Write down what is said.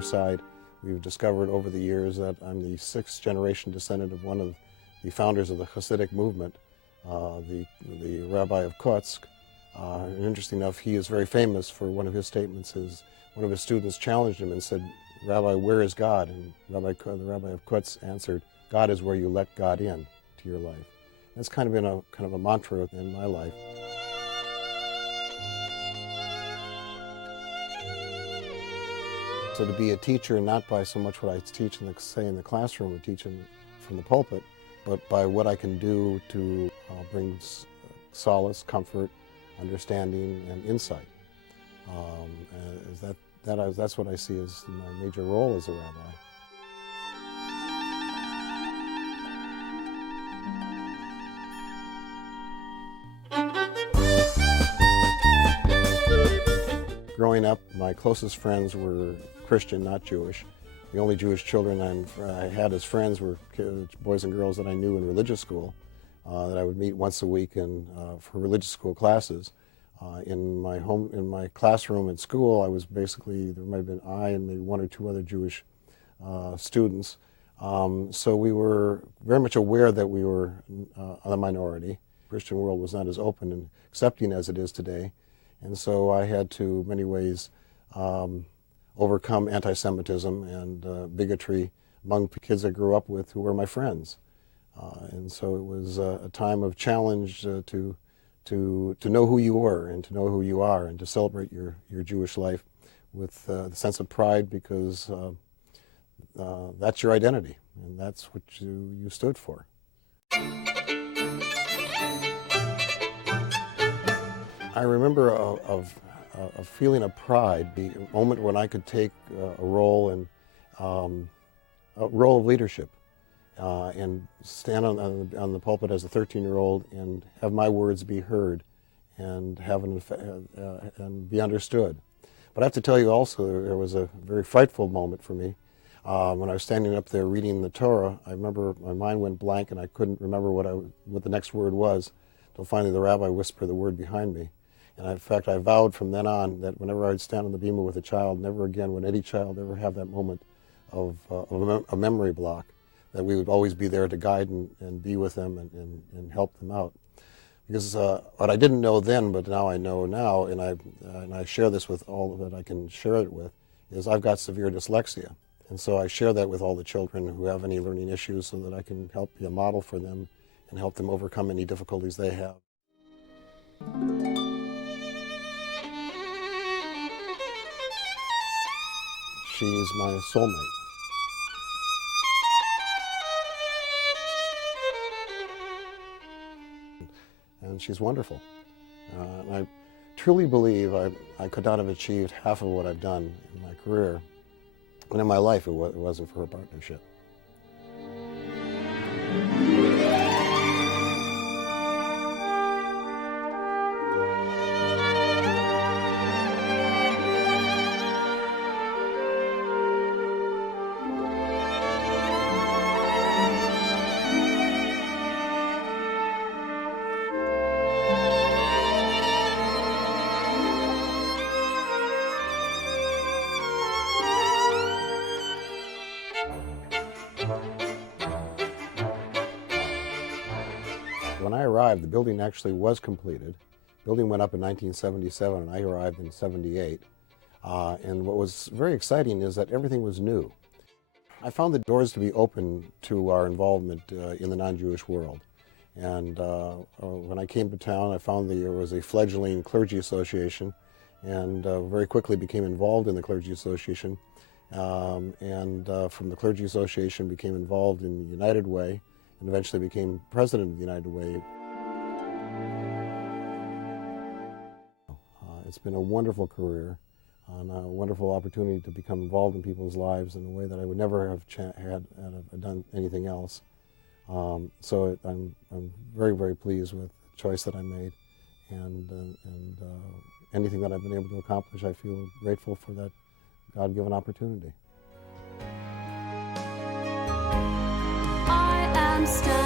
father's side, we've discovered over the years that I'm the 6th generation descendant of one of the founders of the Hasidic movement, the Rabbi of Kotsk. And interesting enough, he is very famous for one of his statements. One of his students challenged him and said, "Rabbi, where is God?" And the Rabbi of Kotsk answered, "God is where you let God in to your life." That's kind of been a mantra in my life. So to be a teacher, not by so much what I teach say in the classroom or teach from the pulpit, but by what I can do to bring solace, comfort, understanding, and insight. That's what I see as my major role as a rabbi. Growing up, my closest friends were Christian, not Jewish. The only Jewish children I had as friends were boys and girls that I knew in religious school, that I would meet once a week for religious school classes. In my classroom at school, there might have been I and maybe one or two other Jewish students. So we were very much aware that we were a minority. The Christian world was not as open and accepting as it is today. And so I had to, in many ways, overcome anti-Semitism and bigotry among kids I grew up with who were my friends. And so it was a time of challenge to know who you were and to know who you are and to celebrate your Jewish life with the sense of pride, because that's your identity and that's what you stood for. I remember a feeling of pride, the moment when I could take a role of leadership and stand on the pulpit as a 13-year-old and have my words be heard and and be understood. But I have to tell you also, there was a very frightful moment for me. When I was standing up there reading the Torah, I remember my mind went blank and I couldn't remember what the next word was, until finally the rabbi whispered the word behind me. And in fact, I vowed from then on that whenever I'd stand on the bima with a child, never again would any child ever have that moment of a memory block, that we would always be there to guide and be with them and help them out. Because what I didn't know then, but now I know now, and I share this with all that I can share it with, is I've got severe dyslexia. And so I share that with all the children who have any learning issues so that I can help be a model for them and help them overcome any difficulties they have. She's my soulmate. And she's wonderful. And I truly believe I could not have achieved half of what I've done in my career and in my life if it wasn't for her partnership. When I arrived, the building actually was completed. The building went up in 1977, and I arrived in 78. And what was very exciting is that everything was new. I found the doors to be open to our involvement in the non-Jewish world. And when I came to town, I found there was a fledgling clergy association, and very quickly became involved in the clergy association. From the clergy association, became involved in the United Way, and eventually became president of the United Way. It's been a wonderful career and a wonderful opportunity to become involved in people's lives in a way that I would never have done anything else. So I'm very, very pleased with the choice that I made, and anything that I've been able to accomplish, I feel grateful for that God-given opportunity. Stop.